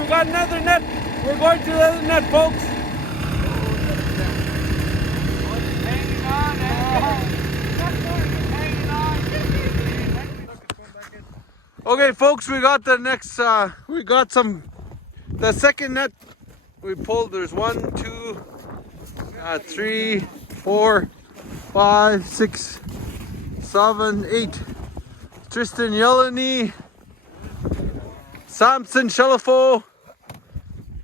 we got another net. We're going to the other net, folks. Hanging on, Okay, folks, we got the next, the second net we pulled. There's 1, 2, 3, 4, 5, 6, 7, 8. Tristan Yeleny, Samson Shelifo,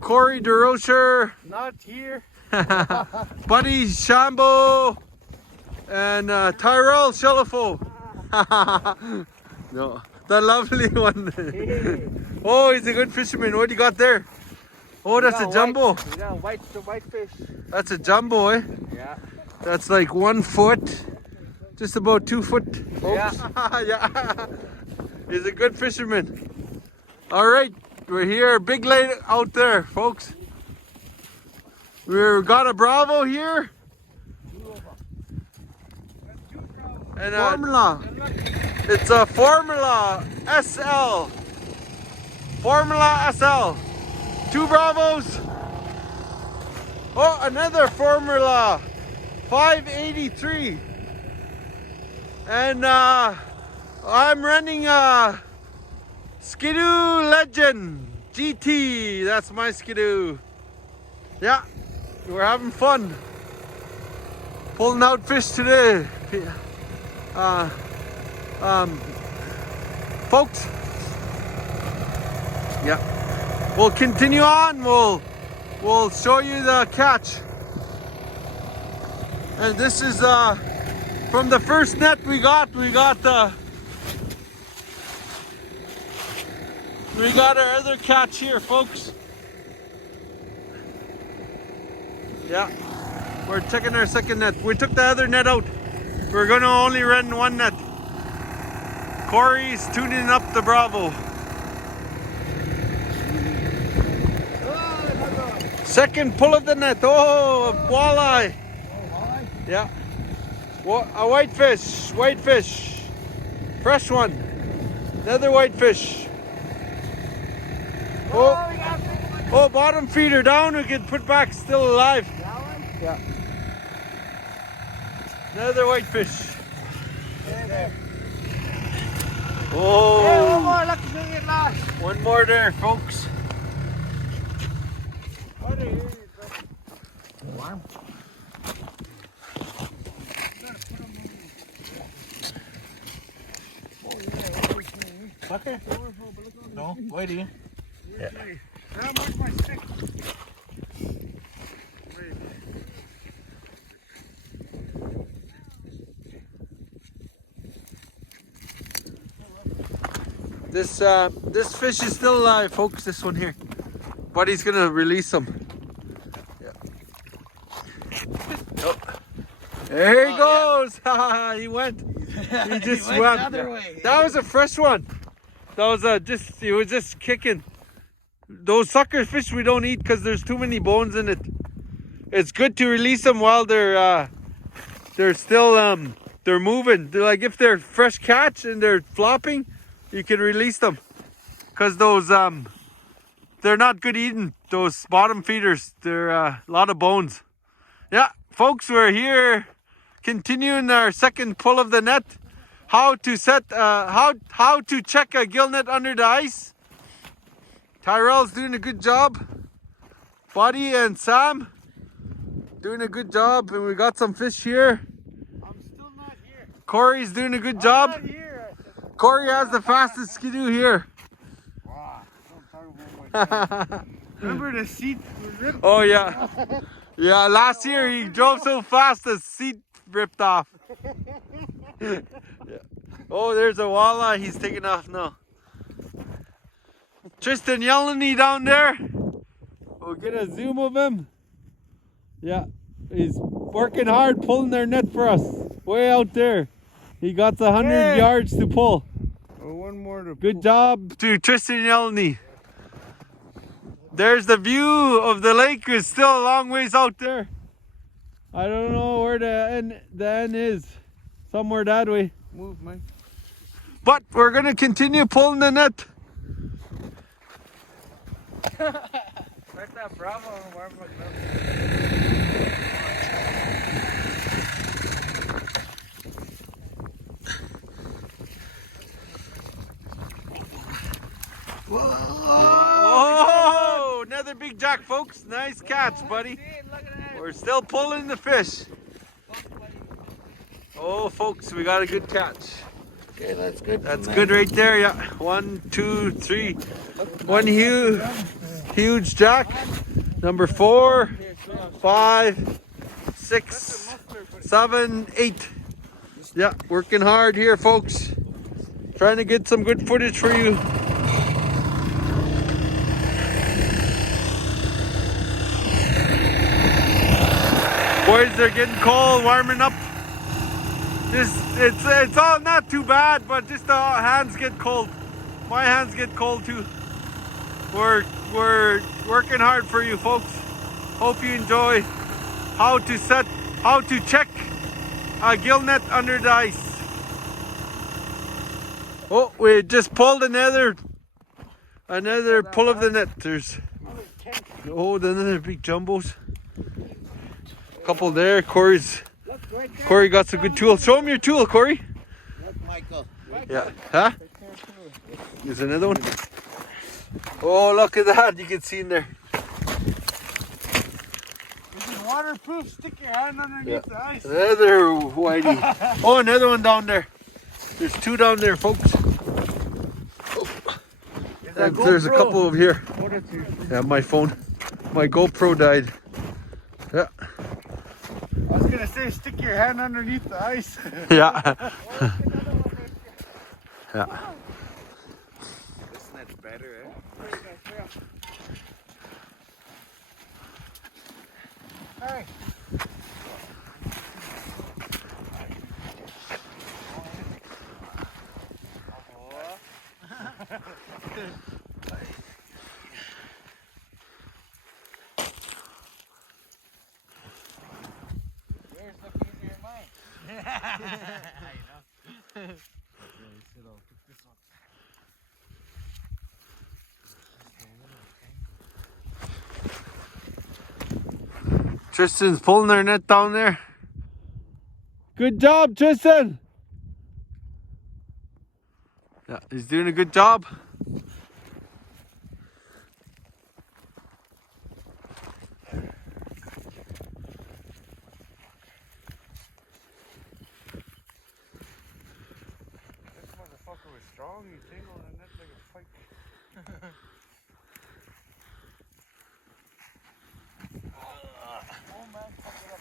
Corey DeRocher, not here. Buddy Chambaud, and Tyrell Shelifo. No, the lovely one. Oh, he's a good fisherman. What do you got there? Oh, that's a jumbo. We got a white fish. That's a jumbo, eh? Yeah. That's like 1 foot, just about 2 foot, folks. Yeah. Yeah. He's a good fisherman. All right, we're here, big lake out there, folks. We've got a Bravo here. And Formula. It's a Formula SL. Formula SL. 2 Bravos. Oh, another Formula 583. And I'm running a Skidoo Legend GT. That's my Skidoo. Yeah, we're having fun pulling out fish today. Folks. Yeah, we'll continue on. We'll show you the catch. And this is from the first net we got our other catch here, folks. Yeah, we're checking our second net. We took the other net out. We're gonna only run 1 net. Corey's tuning up the Bravo. Second pull of the net. Oh, a walleye. Yeah. A whitefish. Fresh one. Another whitefish. Oh, bottom feeder down. We can put back, still alive. Yeah. Another whitefish. Oh. Hey, one more. Look, it's gonna get lost. One more there, folks. Warm. Sucker? No, whitey. Yeah. Where's my stick? This fish is still alive, folks. This one here. Buddy's gonna release him. Yeah. Oh. There he goes. Yeah. He went. He just went swam. the other way. That was a fresh one. That was he was just kicking. Those sucker fish we don't eat because there's too many bones in it. It's good to release them while they're still they're moving. They're like, if they're fresh catch and they're flopping, you can release them. Cause those they're not good eating. Those bottom feeders, they're a lot of bones. Yeah, folks, we're here continuing our second pull of the net. How to set how to check a gill net under the ice. Tyrell's doing a good job. Buddy and Sam doing a good job, and we got some fish here. I'm still not here. Corey's doing a good job. I'm not here. Corey has the fastest skidoo here. Wow, don't talk about my Remember the seat was ripped? Oh yeah. Yeah, last year he drove so fast the seat ripped off. Yeah. Oh, there's a walleye. He's taking off now. Tristan Yeleny down there. We'll get a zoom of him. Yeah, he's working hard pulling their net for us. Way out there. He got the 100 yards to pull. Oh, one more to Good job to Tristan Yeleny. There's the view of the lake. Is still a long ways out there. I don't know where the end is. Somewhere that way. move, Mike. But we're gonna continue pulling the net. that Bravo and warm up. Whoa! Another big jack, folks. Nice catch, buddy. We're still pulling the fish. Oh, folks, we got a good catch. Okay, that's good. That's good right there, yeah. 1, 2, 3. One huge jack. Number 4, 5, 6, 7, 8. Yeah, working hard here, folks. Trying to get some good footage for you. Boys are getting cold, warming up. It's all not too bad, but just the hands get cold. My hands get cold too. We're working hard for you, folks. Hope you enjoy how to check a gill net under the ice. Oh, we just pulled another pull of the net. There's another big jumbos. Couple there. Corey got some good tools. Show him your tool, Corey. Michael. Yeah. Huh? There's another one. Oh, look at that. You can see in there. This is waterproof. Stick your hand underneath the ice. Another whitey. Oh, another one down there. There's 2 down there, folks. Oh. And there's a couple over here. Yeah, my phone. My GoPro died. Yeah. I was gonna say, stick your hand underneath the ice. Yeah. Yeah. This net's better, eh? Hey. Yours look easier than mine. I know. Tristan's pulling their net down there. Good job, Tristan. Yeah, he's doing a good job. This motherfucker was strong. He tangled in that like a pike. Oh man, fuck it up.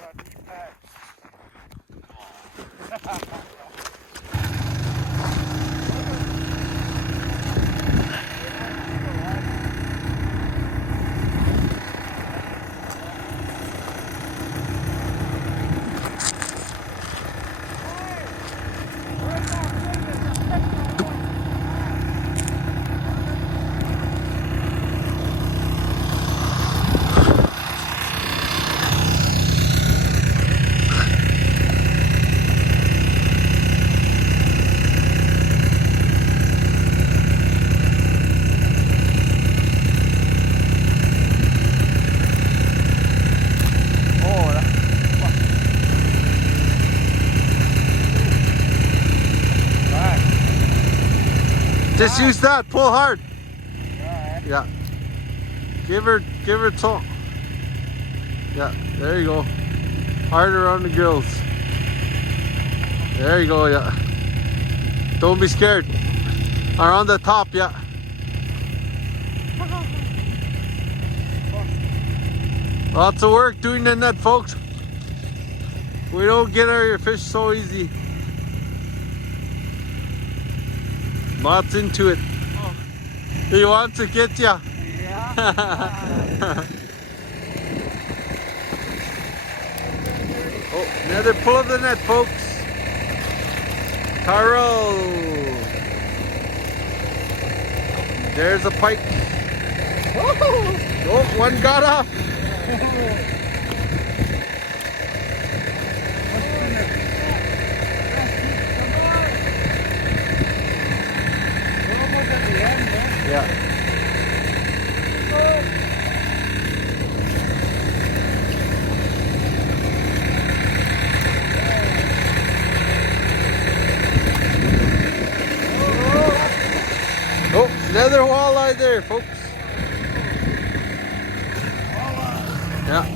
Got knee pads. Just use that. Pull hard. Alright. Yeah. Give her tongue. Yeah. There you go. Harder on the gills. There you go. Yeah. Don't be scared. Or on the top. Yeah. Lots of work doing the net, folks. We don't get our fish so easy. Lots into it. Oh. He wants to get ya. Yeah. Oh, another pull of the net, folks. Tyrell. There's a pike. Oh, one got off. Yeah. Oh, another walleye there, folks. Yeah.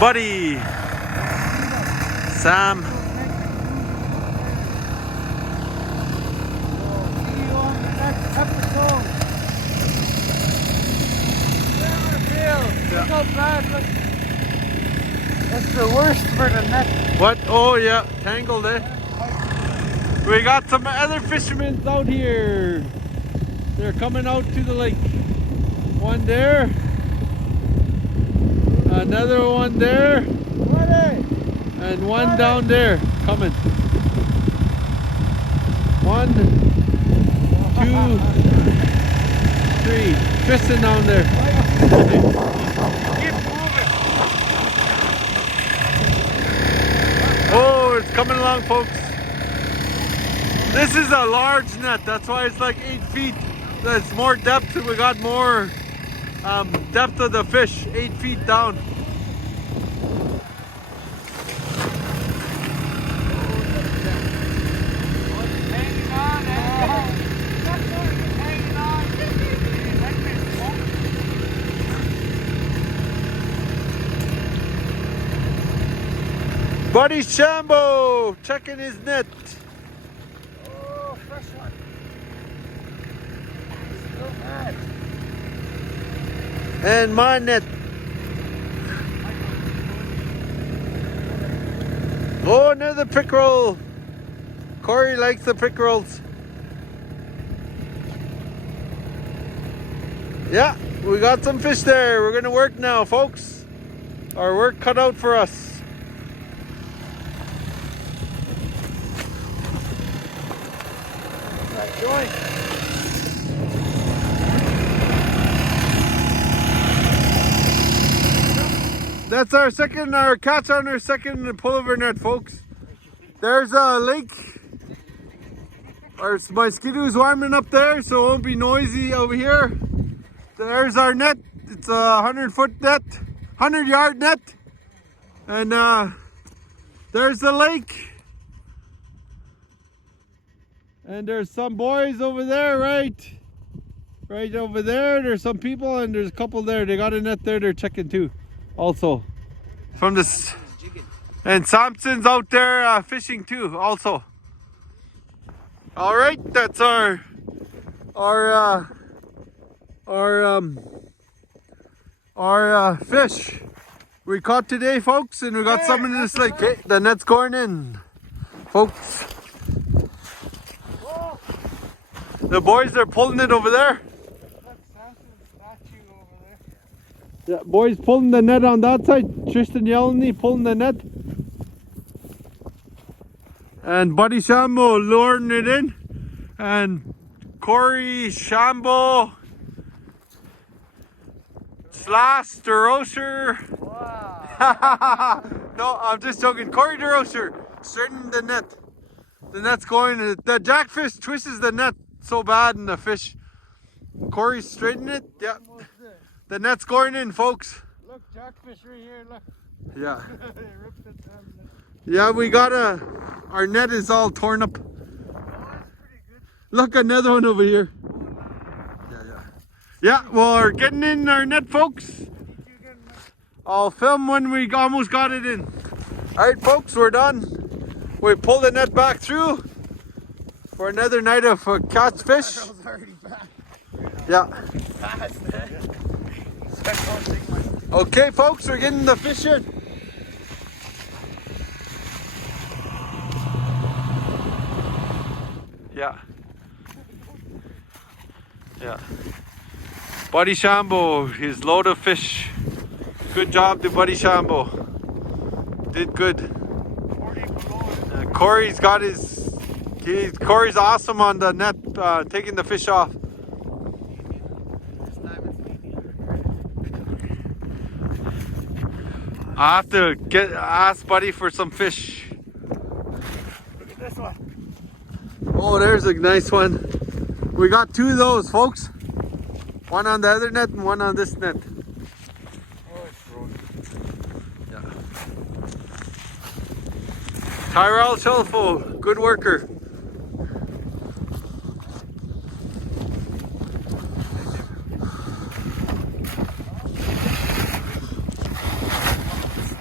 Buddy. Sam. See you on the next episode. Look how bad, look. That's the worst for the net. What? Oh yeah, tangled eh? We got some other fishermen out here. They're coming out to the lake. One there. Another one there. And one down there. Coming. 1, 2, 3. Tristan down there. Keep moving. Oh, it's coming along, folks. This is a large net. That's why it's like 8 feet. There's more depth. We got more depth of the fish. 8 feet down. Hanging on, hanging on. Buddy Chambaud checking his net. Oh, fresh one. Still bad. And my net. Oh, another pickerel. Corey likes the pickerels. Yeah, we got some fish there. We're gonna work now, folks. Our work cut out for us. Join. That's our catch on our second pullover net, folks. There's a lake. My skidoo's warming up there, so it won't be noisy over here. There's our net. It's a 100-foot net, 100-yard net. And there's the lake. And there's some boys over there, right over there. There's some people, and there's a couple there. They got a net there. They're checking too, also. From this, and Samson's out there fishing too, also. All right, that's our fish we caught today, folks, and we got some in this lake. Okay, the net's going in, folks. The boys are pulling it over there. That's Samson's statue over there. Yeah, boys pulling the net on that side. Tristan Yelney pulling the net. And Buddy Chambaud luring it in. And Corey Chambaud / DeRocher. Wow. No, I'm just joking. Corey DeRocher straightening the net. The net's going. The jackfish twists the net so bad in the fish. Corey's straightening it. Yeah. The net's going in, folks. Look, jackfish right here, look. Yeah. They ripped it down. Yeah, we got our net is all torn up. Oh, that's pretty good. Look, another one over here. Yeah, well, we're getting in our net, folks. I'll film when we almost got it in. All right, folks, we're done. We pulled the net back through for another night of catfish. Carl's already back. Yeah. Fast, man. Okay, folks, we're getting the fish in. Yeah. Yeah. Buddy Chambaud, his load of fish. Good job to Buddy Chambaud. Did good. Corey's got Corey's awesome on the net, taking the fish off. I have to ask Buddy for some fish. Look at this one. Oh, there's a nice one. We got 2 of those, folks. One on the other net and one on this net. Oh, it's frozen. Yeah. Tyrell Shelfo, good worker.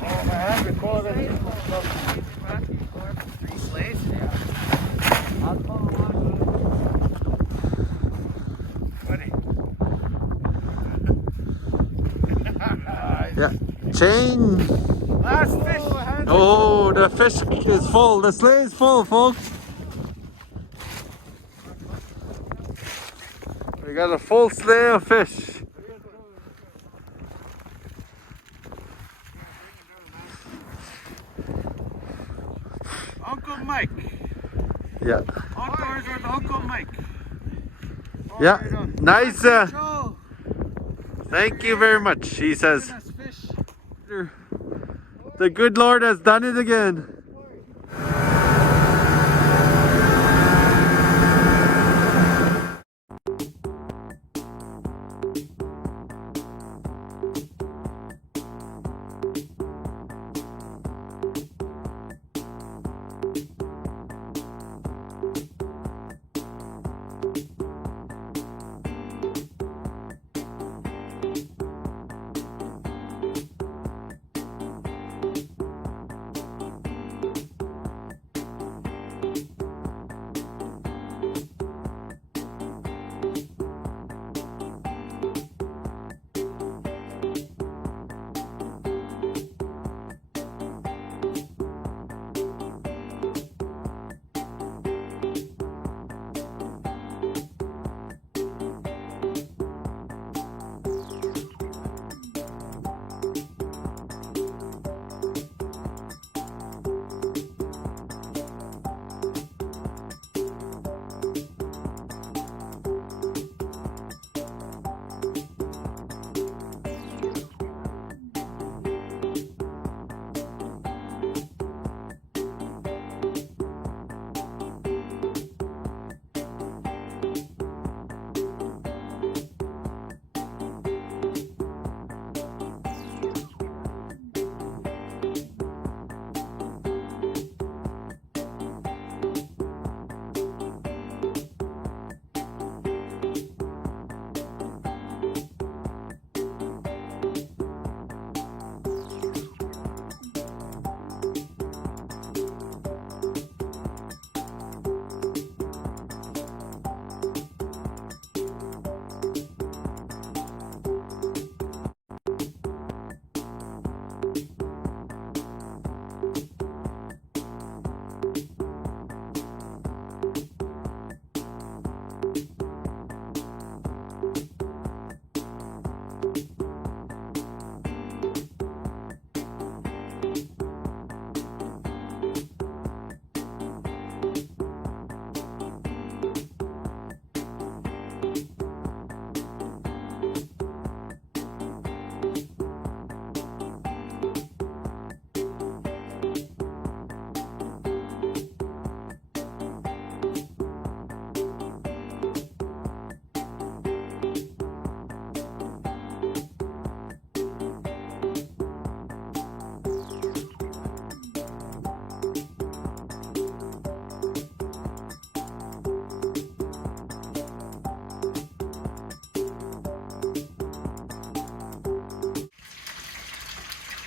Oh, my hand is more than you. 3 sleds? Buddy. Yeah. Chain. Last fish. Oh, the fish is full. The sleigh is full, folks. We got a full sleigh of fish. Uncle Mike. Yeah. Outdoors with Uncle Mike. Yeah. Nice. Show. Thank you very much, he says. Us fish. The good Lord has done it again.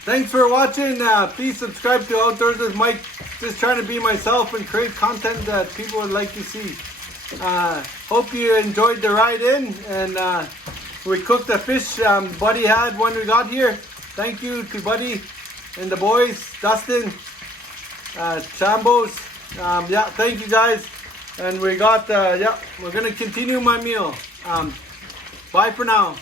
Thanks for watching. Please subscribe to Outdoors with Mike. Just trying to be myself and create content that people would like to see. Hope you enjoyed the ride in, and we cooked the fish Buddy had when we got here. Thank you to Buddy and the boys, Dustin, Chambos. Yeah, thank you guys. And we got, yeah, we're gonna continue my meal. Bye for now.